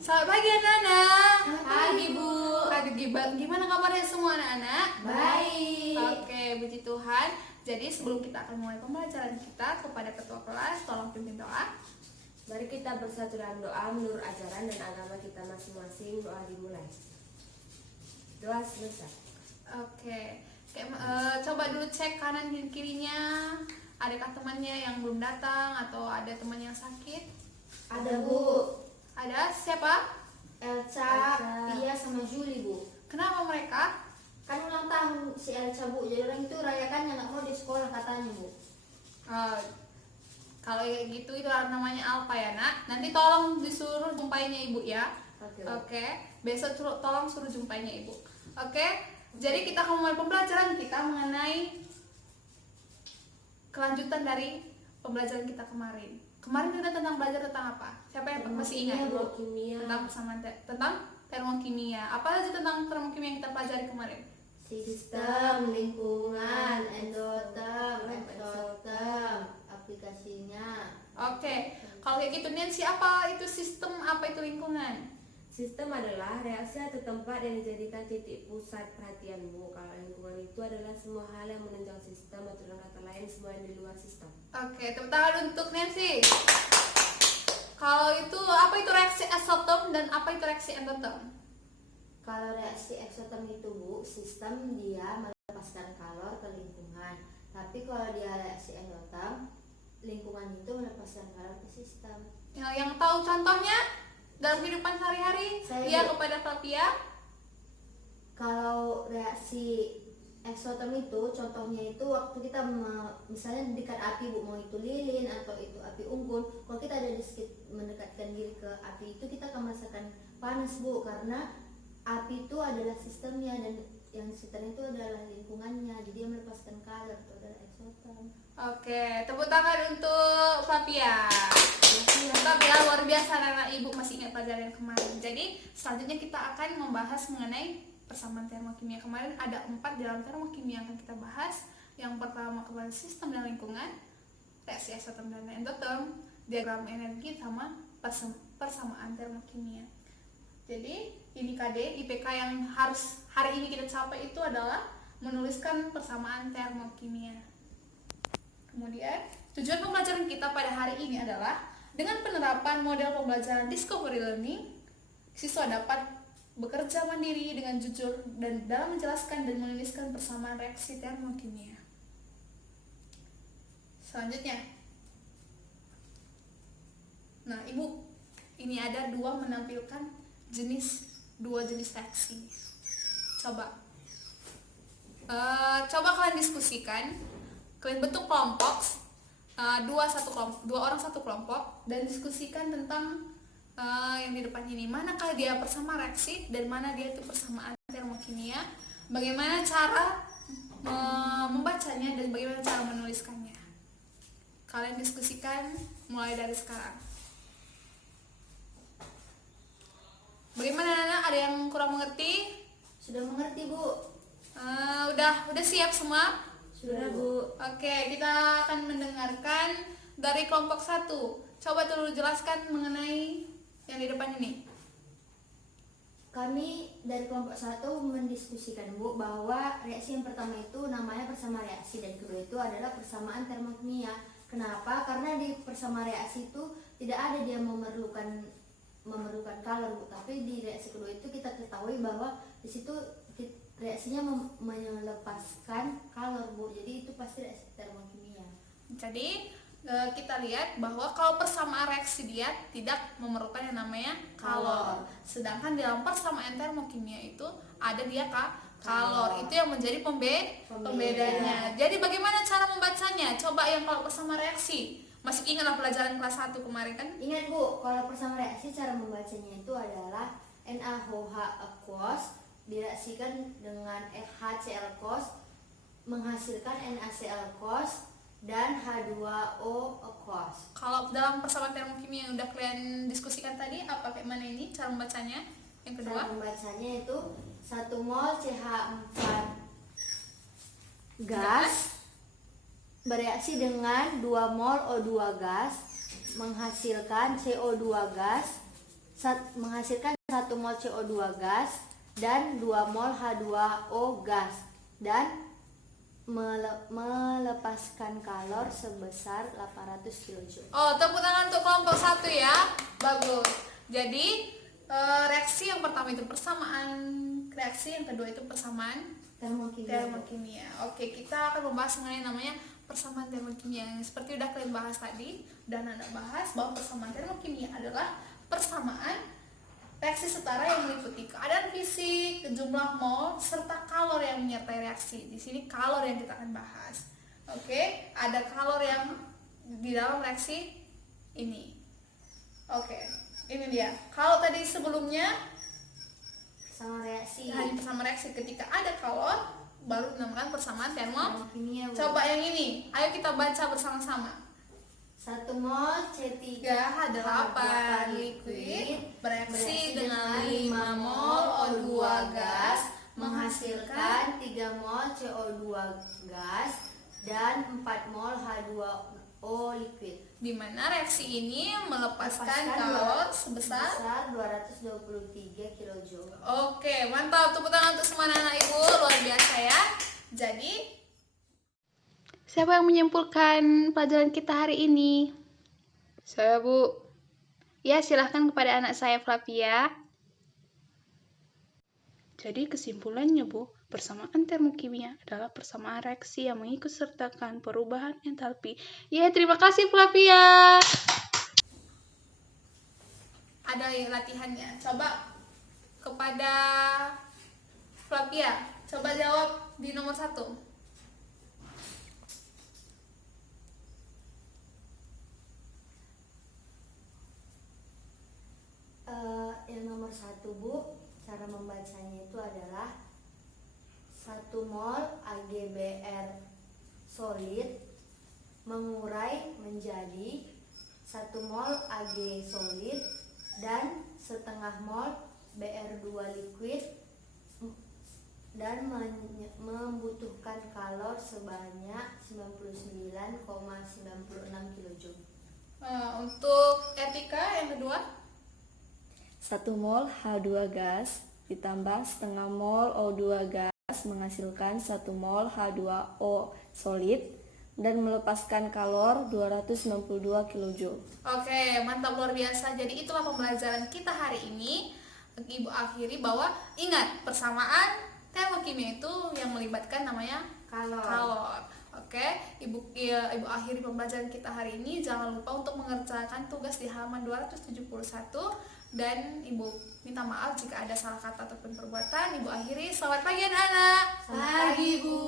Selamat pagi anak-anak. Pagi, Bu. Aduh, gimana kabarnya semua anak-anak? Baik. Oke, puji Tuhan. Jadi sebelum kita akan mulai pembelajaran kita, kepada ketua kelas tolong pimpin doa. Mari kita bersatu dalam doa menurut ajaran dan agama kita masing-masing. Doa dimulai. Doa selesai. Oke. Coba dulu cek kanan dan kirinya. Adakah temannya yang belum datang atau ada teman yang sakit? Ada, Bu. Ada? Siapa? Elsa, Iya sama Juli, Bu. Kenapa mereka? Kan ulang tahun si Elsa, Bu. Jadi orang itu rayakannya nggak mau di sekolah katanya, Bu. Kalau kayak gitu itu namanya Alfa ya nak. Nanti tolong disuruh jumpainya ibu ya. Oke. Besok tolong suruh jumpainya ibu. Oke. Jadi kita akan mulai pembelajaran kita mengenai kelanjutan dari pembelajaran kita kemarin. Kemarin kita belajar tentang apa? Siapa yang masih ingat ibu? Kimia. Tentang termokimia. Apa aja tentang termokimia yang kita pelajari kemarin? Sistem, lingkungan, endoterm, eksoterm, aplikasinya. Oke. Kalau kayak gitu Nancy, apa itu sistem, apa itu lingkungan? Sistem adalah reaksi atau tempat yang dijadikan titik pusat perhatianmu. Kalau lingkungan itu adalah semua hal yang menunjang sistem atau dengan kata lain semua yang di luar sistem. Oke, tepuk tangan untuk Nancy. Kalau itu apa itu reaksi eksoterm dan apa itu reaksi endoterm? Kalau reaksi eksoterm itu, Bu, sistem dia melepaskan kalor ke lingkungan. Tapi kalau dia reaksi endoterm, lingkungan itu melepaskan kalor ke sistem. Yang tahu contohnya dalam kehidupan sehari-hari? Iya, kepada Flavia. Kalau reaksi eksoterm itu contohnya itu waktu kita misalnya di dekat api, Bu, mau itu lilin atau itu api unggun, kalau kita ada di mendekatkan diri ke api itu kita akan merasakan panas, Bu, karena api itu adalah sistemnya dan yang sistem itu adalah lingkungannya, jadi yang melepaskan kalor itu adalah eksoterm. Oke, tepuk tangan untuk Flavia. Flavia luar biasa, anak ibu masih ingat pelajaran kemarin. Jadi selanjutnya kita akan membahas mengenai persamaan termokimia. Kemarin ada 4 di dalam termokimia yang akan kita bahas. Yang pertama kepada sistem dan lingkungan, reaksi eksoterm dan endoterm, diagram energi sama persamaan termokimia. Jadi ini KD IPK yang harus hari ini kita capai itu adalah menuliskan persamaan termokimia. Kemudian tujuan pembelajaran kita pada hari ini adalah dengan penerapan model pembelajaran discovery learning, siswa dapat bekerja mandiri dengan jujur dan dalam menjelaskan dan menuliskan persamaan reaksi termokimia. Selanjutnya, nah ibu, ini ada menampilkan dua jenis reaksi. Coba kalian diskusikan, kalian bentuk kelompok, dua orang satu kelompok, dan diskusikan tentang yang di depan ini. Manakah dia persamaan reaksi dan mana dia itu persamaan termokimia? Bagaimana cara membacanya dan bagaimana cara menuliskannya? Kalian diskusikan mulai dari sekarang. Bagaimana anak? Ada yang kurang mengerti? Sudah mengerti, Bu? Udah siap semua? Sudah, Bu. Oke, kita akan mendengarkan dari kelompok 1. Coba dulu jelaskan mengenai yang di depan ini. Kami dari kelompok 1 mendiskusikan, Bu, bahwa reaksi yang pertama itu namanya persamaan reaksi dan kedua itu adalah persamaan termokimia. Kenapa? Karena di persamaan reaksi itu tidak ada dia memerlukan kalor, Bu, tapi di reaksi kedua itu kita ketahui bahwa di situ reaksinya melepaskan kalor, Bu. Jadi itu pasti reaksi termokimia. Jadi kita lihat bahwa kalau persamaan reaksi dia tidak memerlukan yang namanya kalor. Sedangkan dalam persamaan termokimia itu ada dia kalor. Itu yang menjadi pembedanya. Jadi bagaimana cara membacanya? Coba yang kalau persamaan reaksi. Masih ingatlah pelajaran kelas 1 kemarin kan? Ingat, Bu, kalau persamaan reaksi cara membacanya itu adalah NaOH aqueous direaksikan dengan HCl aqueous menghasilkan NaCl aqueous dan H2O aqueous. Kalau dalam persamaan termokimia yang udah kalian diskusikan tadi, apa kayak mana ini cara membacanya? Yang kedua, cara membacanya itu 1 mol CH4 gas bereaksi dengan 2 mol O2 gas menghasilkan CO2 gas menghasilkan 1 mol CO2 gas dan 2 mol H2O gas dan melepaskan kalor sebesar 800 kJ. Oh, tepuk tangan untuk kelompok 1 ya. Bagus. Jadi reaksi yang pertama itu persamaan, reaksi yang kedua itu persamaan termokimia. Oke, kita akan membahas mengenai namanya persamaan termokimia. Seperti udah kalian bahas tadi, dan Anda bahas bahwa persamaan termokimia adalah persamaan reaksi setara yang meliputi keadaan fisik, jumlah mol, serta kalor yang menyertai reaksi. Di sini kalor yang kita akan bahas. Oke, ada kalor yang di dalam reaksi ini. Oke, ini dia. Kalau tadi sebelumnya Sama reaksi. hanya bersama reaksi, ketika ada kalor baru dinamakan persamaan Termokimia, Bu. Coba yang ini, ayo kita baca bersama-sama. 1 mol C3 3H8 liquid bereaksi dengan 5 mol O2 gas menghasilkan 3 mol CO2 gas dan 4 mol H2O liquid. di mana reaksi ini melepaskan Lepaskan kalor sebesar 223 kJ. Oke, mantap. Tepuk tangan untuk semua anak ibu, luar biasa ya. Jadi, siapa yang menyimpulkan pelajaran kita hari ini? Saya, Bu. Ya, silahkan kepada anak saya, Flavia. Jadi kesimpulannya, Bu, persamaan termokimia adalah persamaan reaksi yang mengikutsertakan perubahan entalpi. Ya, terima kasih, Flavia. Ada latihannya. Coba kepada Flavia, coba jawab di nomor 1. Yang nomor 1, Bu, cara membacanya itu adalah 1 mol AgBr solid mengurai menjadi 1 mol Ag solid dan setengah mol Br2 liquid dan membutuhkan kalor sebanyak 99,96 kJ. Untuk etika yang kedua, 1 mol H2 gas ditambah setengah mol O2 gas menghasilkan 1 mol H2O solid dan melepaskan kalor 262 kJ. oke, mantap, luar biasa. Jadi itulah pembelajaran kita hari ini. Ibu akhiri bahwa ingat persamaan termokimia itu yang melibatkan namanya kalor. Oke, ibu akhiri pembelajaran kita hari ini. Jangan lupa untuk mengerjakan tugas di halaman 271 dan ibu minta maaf jika ada salah kata ataupun perbuatan. Ibu akhiri. Selamat pagi anak-anak. Selamat pagi, Bu.